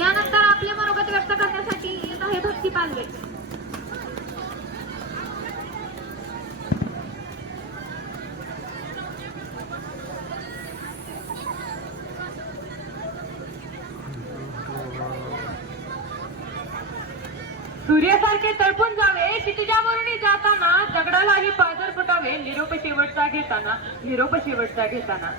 यानंतर आपले मनोगत व्यक्त करण्यासाठी येत आहे भक्ती पालवे. सूर्यासारखे तळपून जावे क्षितिजावरून जाताना, दगडालाही पाजर फुटावे निरोप शेवटचा घेताना.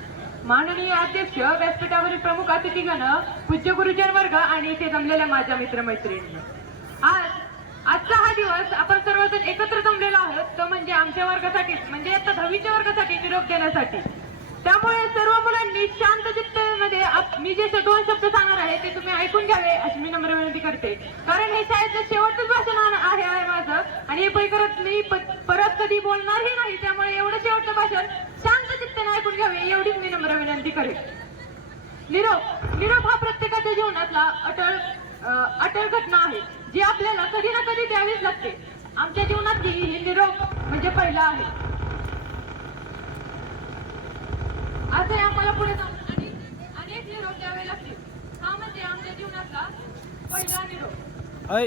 माननीय अध्यक्ष, व्यासपीठावरील प्रमुख अतिथीगण, पूज्य गुरुजन वर्ग आणि इथे जमलेल्या माझ्या मित्रमैत्रिणी, आजचा हा दिवस आपण सर्वजण एकत्र जमलेलो आहोत तो म्हणजे आमच्या वर्गासाठी, म्हणजे आता 10वीच्या वर्गासाठी निरोप देण्यासाठी. त्यामुळे सर्व मुलांनी शांत चित्तामध्ये मी जे 2 शब्द सांगणार आहे ते तुम्ही ऐकून घ्यावे अशी मी नम्र विनंती करते. कारण हे शाळेचं शेवटचंच भाषण आहे माझं आणि हे मी परत कधी बोलणारही नाही. त्यामुळे एवढं शेवटचं भाषण शांत चित्ताने ऐकून घ्यावे एवढीच मी नम्र विनंती करेन. निरोप हा प्रत्येकाच्या जीवनातला अटळ घटना आहे जी आपल्याला कधी ना कधी द्यावीच लागते. आमच्या जीवनातली ही निरोप म्हणजे पहिला आहे. असे आम्हाला पुढे जाऊन अनेक निरोप द्यावे लागतील. हा म्हणजे आमच्या जीवनातला पहिला निरोप.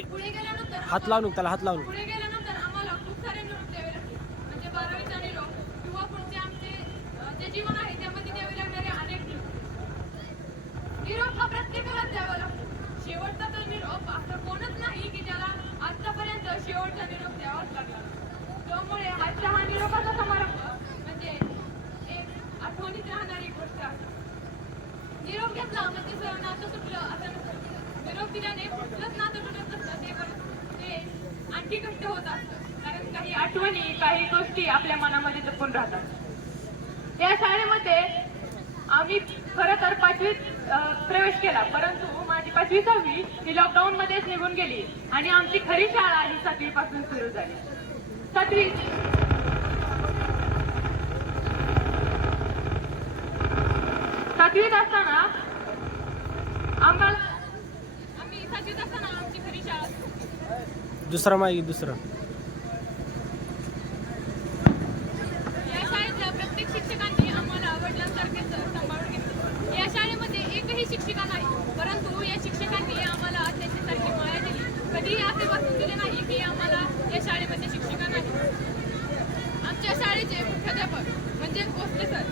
पुढे गेल्यानंतर हात लावून पुढे गेल्यानंतर आम्हाला खूप सारे निरोप द्यावे लागतील. म्हणजे 12वीचा निरोप किंवा पुढचे आमचे जे जीवन आहे त्यामध्ये द्यावे लागणारे अनेक निरोप हा प्रत्येकाला द्यावा लागतो. शेवटचा तो निरोप असं कोणच नाही की ज्याला आजपर्यंत शेवटचा निरोप द्यावाच लागला. त्यामुळे आजचा हा निरोपाचा समारंभ म्हणजे एक आठवणीत राहणारी गोष्ट आहे. निरोप घेतला म्हणजे नातं सुटलं असं नसतं. निरोप दिल्याने कुठलंच नातं तुटत नसतं, ते आणखी घट्ट होत असतं. कारण काही आठवणी, काही गोष्टी आपल्या मनामध्ये जपून राहतात. या शाळेमध्ये आम्ही खरं तर 5वीत प्रवेश केला, परंतु माझी 5वी 6वी ही लॉकडाऊन मध्येच निघून गेली आणि आमची खरी शाळा ही 7वी पासून सुरू झाली. 7वीत असताना आम्ही 7वीत असताना आमची खरी शाळा दुसरा या शाळेतल्या प्रत्येक शिक्षकांनी आम्हाला वडिलांसारखेच सांभाळून घेतले. या शाळेमध्ये एकही शिक्षिका नाही, परंतु या शिक्षकांनी आम्हाला त्यांच्यासारखी माया दिली. कधीही असे वाटून दिले नाही की आम्हाला या शाळेमध्ये शिक्षिका नाही. आमच्या शाळेचे मुख्याध्यापक म्हणजे गोष्टी सर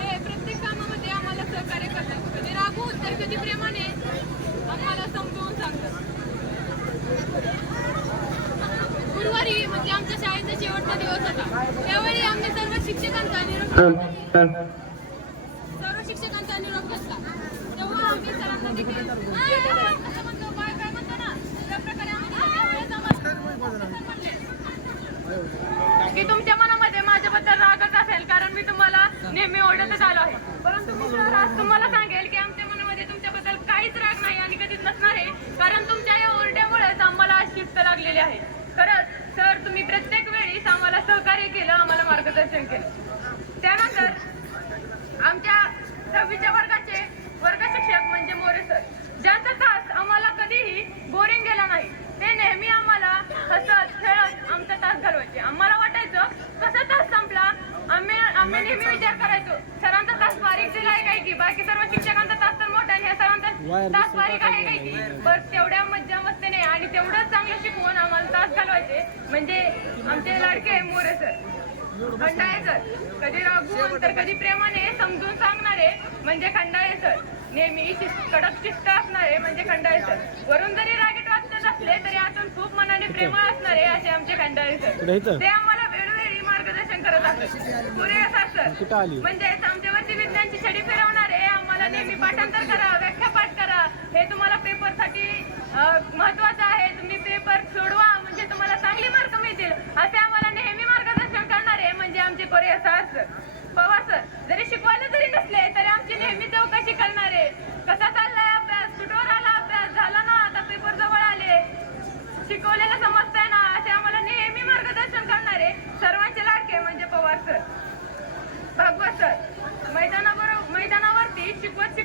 हे प्रत्येक कामामध्ये आम्हाला सहकार्य करतात. कधी रागवून तर कधी प्रेमाने आम्हाला समजावून सांगतात. गुरुवारी म्हणजे आमच्या शाळेचा शेवटचा दिवस होता. त्यावेळी आम्ही सर्व शिक्षकांचा निरोप घेतला. तेव्हा आम्ही सरांना देखील काय म्हणतो ना त्या प्रकारे की तुमच्या मनामध्ये माझ्याबद्दल रागच असेल, कारण मी तुम्हाला नेहमी ओरडतच आलो आहे. परंतु मी आज तुम्हाला सांगेल की आमच्या मनामध्ये तुमच्याबद्दल काहीच राग नाही आणि कधीच नसणार आहे. कारण तुमच्या या ओरड्यामुळेच आम्हाला आज शिस्त लागलेली आहे. खरंच सर, तुम्ही प्रत्येक वेळीच आम्हाला सहकार्य केलं, आम्हाला मार्गदर्शन केलं. त्यानंतर आमच्या 6वीच्या वर्गाचे वर्ग शिक्षक म्हणजे मोरे सर, ज्यांचा तास आम्हाला कधीही बोरिंग गेला नाही. ते नेहमी आम्हाला हसत खेळत आमचा तास घालवायचे. आम्हाला वाटायचं कसा तास संपला. आम्ही नेहमी विचार करायचो सरांचा तास बारीक दिलाय काय की, बाकी सर्व शिक्षकांचा तास तर मोठा आणि ह्या सरांचा तास बारीक आहे काय की. बस तेवढ्या मज्जा मस्तीने आणि तेवढंच चांगलं शिकवून आम्हाला तास घालवायचे म्हणजे आमचे लाडके मोरे सर. खंडाळे सर कधी रागवून तर कधी प्रेमाने समजून सांगणारे म्हणजे खंडाळे सर. नेहमी कडक शिस्त असणारे म्हणजे खंडाळे सर. वरून जरी रागीट वागत असले तरी आतून खूप मनाने प्रेमळ असणारे असे आमचे खंडाळे सर. ते आम्हाला वेळोवेळी मार्गदर्शन करत असतात. सूर्यसार सर म्हणजेच आमच्यावरची विज्ञानची छडी फिरवणारे. आम्हाला नेहमी पाठांतर करा, व्याख्या पाठ करा, हे तुम्हाला पेपरसाठी महत्वाचं आहे, तुम्ही पेपर सोडवा म्हणजे तुम्हाला चांगली मार्क मिळतील असे आम्हाला नेहमी मार्गदर्शन करणारे म्हणजे आमचे सूर्यसार सर. पवार सर जरी शिकवायला जरी नसले तरी आमची नेहमी चौकशी करणारे. कसा चाललाय अभ्यास, कुठवर आला अभ्यास, झाला ना आता पेपर जवळ आले, शिकवलेलं समजतंय ना असे आम्हाला नेहमी मार्गदर्शन करणारे सर्वांचे लाडके म्हणजे पवार सर. भागवत सर मैदानावरती शिकवत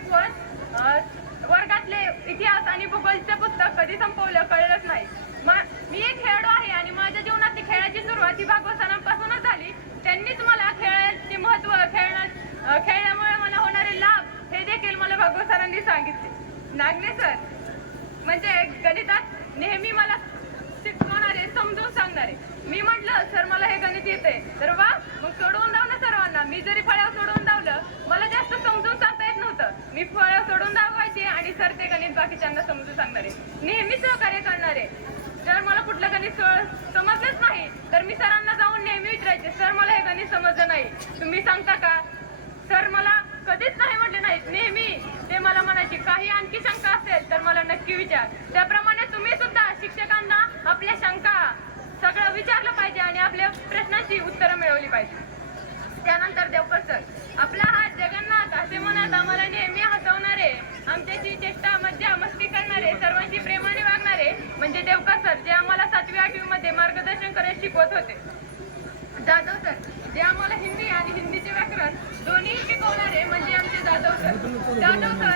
गणित बाकीच्यांना समजून सांगणारे, नेहमी सहकार्य करणारे. जर मला कुठलं गणित समजलंच नाही तर मी सरांना जाऊन नेहमी विचारायचे, सर मला हे गणित समजलं नाही, तुम्ही सांगता का? सर मला कधीच नाही म्हटले नाहीत, नेहमी ते मला म्हणायचे काही आणखी शंका असेल तर मला नक्की विचार. त्याप्रमाणे तुम्ही सुद्धा शिक्षकांना आपल्या शंका सगळं विचारलं पाहिजे आणि आपल्या प्रश्नांची उत्तरं मिळवली पाहिजे. त्यानंतर देवकर सर, आपला हा जगन्नाथ असे म्हणत आम्हाला नेहमी हसवणारे, आमच्याशी चेष्टा मज्जा मस्ती करणारे, सर्वांशी प्रेमाने वागणारे म्हणजे देवकर सर, जे आम्हाला 7वी 8वी मध्ये मार्गदर्शन करत शिकवत होते. जाधव सर, जे आम्हाला हिंदी आणि हिंदीचे व्याकरण दोन्ही शिकवणारे म्हणजे आमचे जाधव सर. जाधव सर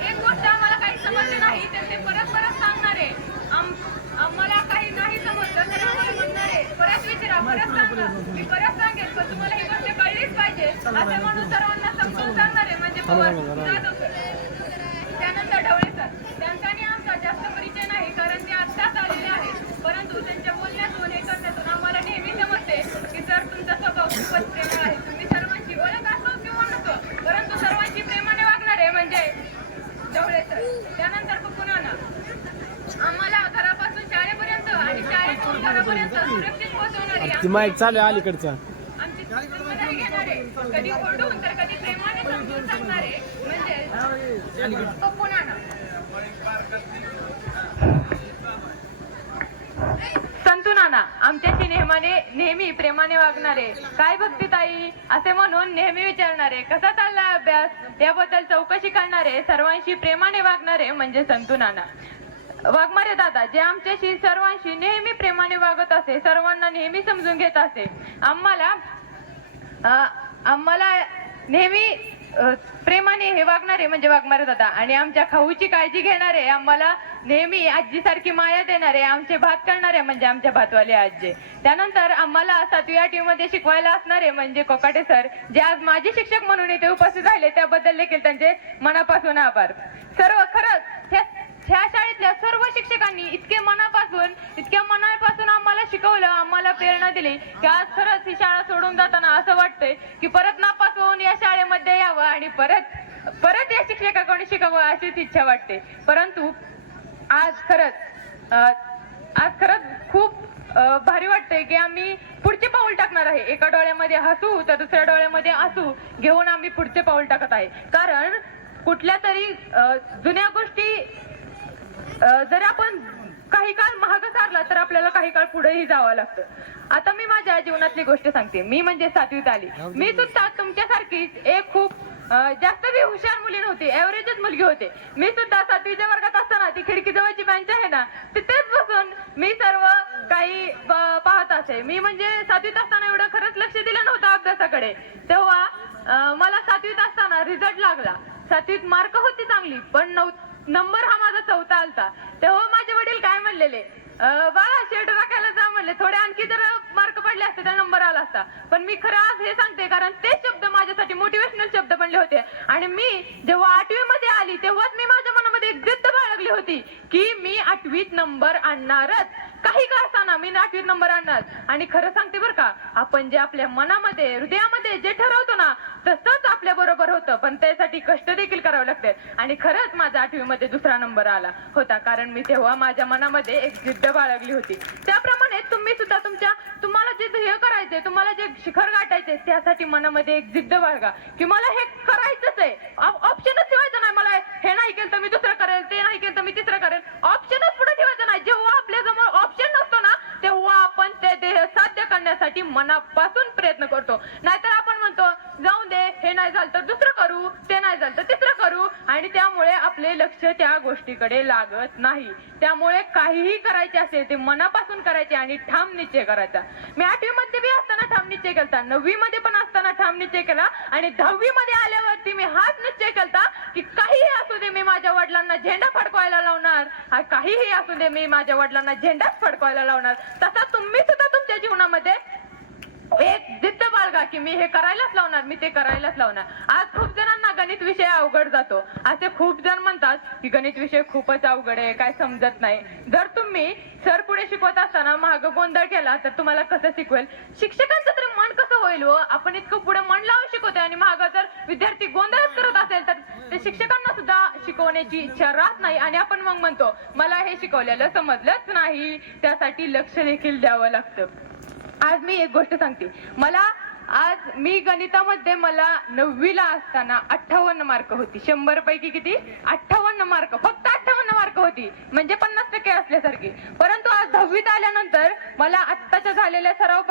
एक गोष्ट आम्हाला काही समजले नाही तर ते परत परत सांगणारे, आम्हाला काही नाही समजलं तर आम्हाला म्हणणारे परत विचारा, परत सांगा, मी परत सांगेन पण तुम्हाला ही गोष्ट कळलीच पाहिजे असे म्हणून सर्वांना समजून सांगणारे म्हणजे जाधव सर. त्यानंतर ढवळे सर, त्यांचा आणि आमचा जास्त परिचय नाही कारण ते आत्ताच आलेले आहेत, परंतु त्यांच्या बोलण्यातून हे करण्यातून आम्हाला नेहमी समजते की सर तुमचा स्वभाव खूपच प्रेमळ आहे. तुम्ही सर्वांची ओळख असो किंवा नसो परंतु सर्वांची प्रेमाने वागणारे म्हणजे ढवळे सर. त्यानंतर कुकुनाना, आम्हाला घरापासून शाळेपर्यंत आणि शाळेतून घरापर्यंत सुरक्षित पोहोचवणारी, माईक चालू आहे अलीकडचा, आमची जिम्मेदारी घेणारे, कधी ओरडून तर कधी प्रेमाने समजून सांगणारे म्हणजे कुकुनाना. संतू नाना, आमच्याशी नेहमी प्रेमाने वागणारे, काय भक्ती ताई असे म्हणून नेहमी विचारणारे, कसा चाललाय अभ्यास याबद्दल चौकशी करणारे, सर्वांशी प्रेमाने वागणारे म्हणजे संतू नाना. वाघमारे दादा, जे आमच्याशी सर्वांशी नेहमी प्रेमाने वागत असे, सर्वांना नेहमी समजून घेत असे, आम्हाला नेहमी प्रेमाने हे वागणारे म्हणजे वाघमारे दादा. आणि आमच्या खाऊची काळजी घेणारे, आम्हाला नेहमी आजीसारखी माया देणारे, आमचे भात करणारे म्हणजे आमच्या भातवाले आजी. त्यानंतर आम्हाला 7वी 8वी मध्ये शिकवायला असणारे म्हणजे कोकाटे सर, जे आज माजी शिक्षक म्हणून इथे उपस्थित राहिले त्याबद्दल देखील त्यांचे मनापासून आभार. सर्व खरंच ह्या शाळेतल्या सर्व शिक्षकांनी इतक्या मनापासून आम्हाला शिकवलं, आम्हाला प्रेरणा दिली की आज खरंच ही शाळा सोडून जाताना असं वाटतंय की परत नापास होऊन या शाळेमध्ये यावं आणि परत या शिक्षकाकडून शिकावं अशीच इच्छा वाटते. परंतु आज खरंच खूप भारी वाटतंय की आम्ही पुढचे पाऊल टाकणार आहे. एका डोळ्यामध्ये हसू तर दुसऱ्या डोळ्यामध्ये आसू घेऊन आम्ही पुढचे पाऊल टाकत आहे. कारण कुठल्या तरी जुन्या गोष्टी जर आपण काही काळ मागे सारला तर आपल्याला काही काळ पुढेही जावं लागतं. आता मी माझ्या जीवनातली गोष्ट सांगते. मी म्हणजे 7वीत आली. मी सुद्धा तुमच्यासारखीच एक खूप जास्त बी हुशार मुली नव्हती, एव्हरेजच मुलगी होते. मी सुद्धा 7वीच्या वर्गात असताना ती खिडकी जवळची बेंच आहे ना तिथेच बसून मी सर्व काही पाहत असे. मी म्हणजे 7वीत असताना एवढं खरंच लक्ष दिलं नव्हतं अभ्यासाकडे. तेव्हा मला 7वीत असताना रिझल्ट लागला. 7वीत मार्क होती चांगली पण नंबर हा माझा 4था आलता. तेव्हा माझे वडील काय म्हणलेले, बाळा शेड राखायला जा म्हणले, थोडे आणखी जर मार्क पडले असते तर नंबर आला असता. पण मी खरं आज हे सांगते कारण ते शब्द माझ्यासाठी मोटिवेशनल शब्द बनले होते. आणि मी जेव्हा 8वी मध्ये आली तेव्हाच मी माझ्या मनामध्ये एक जिद्द बाळगली होती की मी 8वीत नंबर आणणारच, काही का असताना मी 8वीत नंबर आणणार. आणि खरं सांगते बरं का, आपण जे आपल्या मनामध्ये हृदयामध्ये जे ठरवतो ना तसंच आपल्या बरोबर होतं, पण त्यासाठी कष्ट देखील करावे लागते. आणि खरंच माझा 8वी मध्ये 2रा नंबर आला होता कारण मी तेव्हा माझ्या मनामध्ये एक जिद्द बाळगली होती. त्याप्रमाणे तुम्ही सुद्धा तुम्हाला जे ध्येय करायचे, तुम्हाला जे शिखर गाठायचे त्यासाठी मनामध्ये एक जिद्द बाळगा की मला हे करायचंच आहे. ऑप्शनच ठेवायचं नाही, मला हे नाही केलं तर मी दुसरं करेल, ते नाही केलं तर मी तिसरं करेल. ऑप्शनच पुढे ठेवायचं नाही. जेव्हा आपल्या समोर ऑप्शन नसतो ना तेव्हा आपण ते ध्येय साध्य करण्यासाठी मनापासून प्रयत्न करतो. नाहीतर आपण म्हणतो जाऊन दे, हे नाही झालं तर दुसरं करू, ते नाही झालं तर तिसरं करू आणि त्यामुळे आपले लक्ष त्या गोष्टीकडे लागत नाही. त्यामुळे काहीही करायचे असेल ते मनापासून करायचे आणि ठाम निश्चय करायचा. मी 8वी मध्ये बी असताना ठाम निश्चय केला, 9वी मध्ये पण असताना ठाम निश्चय केला आणि 10वी मध्ये आल्यावरती मी हाच निश्चय केला की काहीही असू दे मी माझ्या वडिलांना झेंडा फडकवायला लावणार, काहीही असू दे मी माझ्या वडिलांना झेंडाच फडकवायला लावणार. तसा तुम्ही सुद्धा तुमच्या जीवनामध्ये एक जिद्द बाळगा की मी हे करायलाच लावणार, मी ते करायलाच लावणार. आज खूप जणांना गणित विषय अवघड जातो. असे खूप जण म्हणतात की गणित विषय खूपच अवघड आहे, काय समजत नाही. जर तुम्ही सर पुढे शिकवत असताना माग गोंधळ केला तर तुम्हाला कसं शिकवेल? शिक्षकांचं तरी मन कसं होईल? आपण इतकं पुढे मन लावून शिकवतोय आणि माग जर विद्यार्थी गोंधळच करत असेल तर ते शिक्षकांना सुद्धा शिकवण्याची इच्छा राहत नाही आणि आपण मग म्हणतो मला हे शिकवलेलं समजलंच नाही, त्यासाठी लक्ष देखील द्यावं लागतं. आज मी एक गोष्ट सांगते. आज मी गणितामध्ये मला 9वी ला असताना 58 मार्क होती. 100 पैकी किती? 58 मार्क, फक्त 58 मार्क होती, म्हणजे 50% असल्यासारखी. परंतु आज 10वीत आल्यानंतर मला आत्ताच्या झालेल्या सराव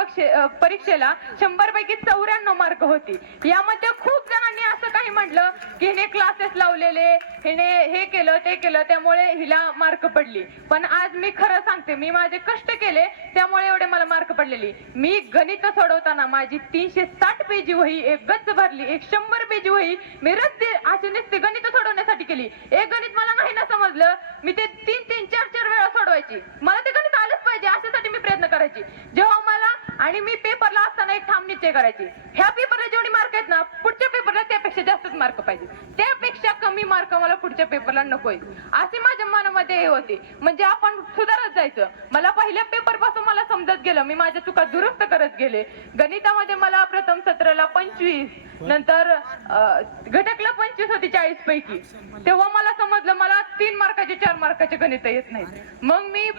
परीक्षेला 100 पैकी 94 मार्क होती. यामध्ये खूप जणांनी असं काही म्हटलं की हिने क्लासेस लावलेले, हिने हे केलं ते केलं त्यामुळे हिला मार्क पडली. पण आज मी खरं सांगते, मी माझे कष्ट केले त्यामुळे एवढे मला मार्क पडलेली. मी गणित सोडवताना माझी 360 पेजी वही एक गच्च भरली, 100 पेजी वही मी रद्द असे नुसते गणित सोडवण्यासाठी केली. एक गणित मला नाही ना समजलं, मी ते 3-3, 4-4 वेळा सोडवायची. मला ते गणित आलंच पाहिजे अशासाठी मी प्रयत्न करायची. जेव्हा मला आणि मी पेपरला असताना एक ठाम निश्चय करायची, ह्या पेपरला जेवढी मार्क आहेत ना, पुढच्या पेपरला त्यापेक्षा जास्तच मार्क पाहिजे, त्यापेक्षा कमी मार्क मला पुढच्या पेपरला नकोय, असे माझ्या मनामध्ये हे होते. म्हणजे आपण सुधारत जायचं. मला पहिल्या पेपर पासून मला समजत गेलं, मी माझ्या चुका दुरुस्त करत गेले. गणितामध्ये मला प्रथम सत्राला 25, नंतर घटकला 25 होती 40 पैकी. तेव्हा मला समजलं मला 3 मार्काचे 4 मार्काचे गणित येत नाहीत. मग मी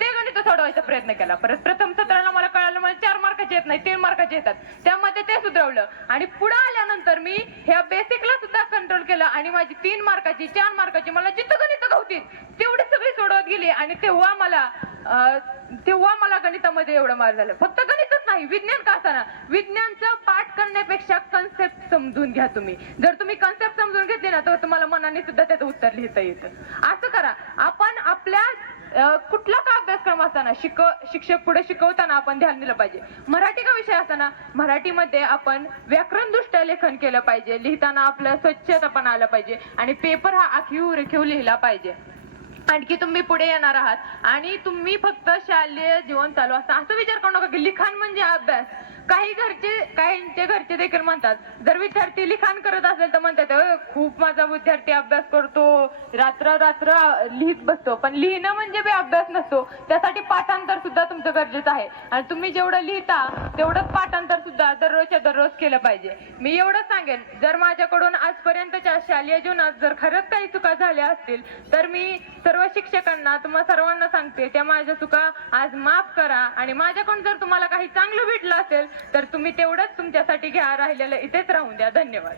ते गणित सोडवायचा प्रयत्न केला. परत प्रथम सत्राला मला कळालं मला 4 मार्काचे येत नाही, 3 मार्काचे येतात. त्यामध्ये ते सुधारलं आणि पुढे आल्यानंतर मी ह्या बेसिकला सुद्धा कंट्रोल केलं आणि माझी 3 मार्काची 4 मार्काची मला जिथं गणित होती तेवढी सगळी सोडवत गेली. आणि तेव्हा मला गणितामध्ये एवढं मार्क झालं. फक्त गणितच नाही, विज्ञान का असताना विज्ञानचं पाठ करण्यापेक्षा कन्सेप्ट समजून घ्या. तुम्ही जर तुम्ही कन्सेप्ट समजून घेतली ना तर तुम्हाला मनाने सुद्धा त्याचं उत्तर लिहिता येतं. असं करा. आपण आपल्या कुठला का अभ्यासक्रम असताना शिक्षक पुढे शिकवताना आपण ध्यान दिलं पाहिजे. मराठी का विषय असताना मराठीमध्ये आपण व्याकरण दृष्ट्या लेखन केलं पाहिजे, लिहिताना आपलं स्वच्छता पण आलं पाहिजे आणि पेपर हा आखीव रेखीव लिहिला पाहिजे. आणखी तुम्ही पुढे येणार आहात आणि तुम्ही फक्त शालेय जीवन चालू असं विचार करू नका की लिखाण म्हणजे अभ्यास. काहींचे घरचे देखील म्हणतात, जर विद्यार्थी लिखाण करत असेल तर म्हणतात खूप माझा विद्यार्थी अभ्यास करतो, रात्र लिहित बसतो. पण लिहिणं म्हणजे बी अभ्यास नसतो, त्यासाठी पाठांतर सुद्धा तुमचं गरजेचं आहे. आणि तुम्ही जेवढं लिहिता तेवढंच पाठांतर सुद्धा दररोजच्या दररोज केलं पाहिजे. मी एवढं सांगेन, जर माझ्याकडून आजपर्यंतच्या शालेय जीवनात जर खरंच काही चुका झाल्या असतील तर मी सर्व शिक्षकांना तुम्हा सर्वांना सांगते त्या माझ्या चुका आज माफ करा. आणि माझ्याकडून जर तुम्हाला काही चांगलं भेटलं असेल तर तुम्ही तेवढंच तुमच्यासाठी घ्या, राहिलेलं इथेच राहून द्या. धन्यवाद.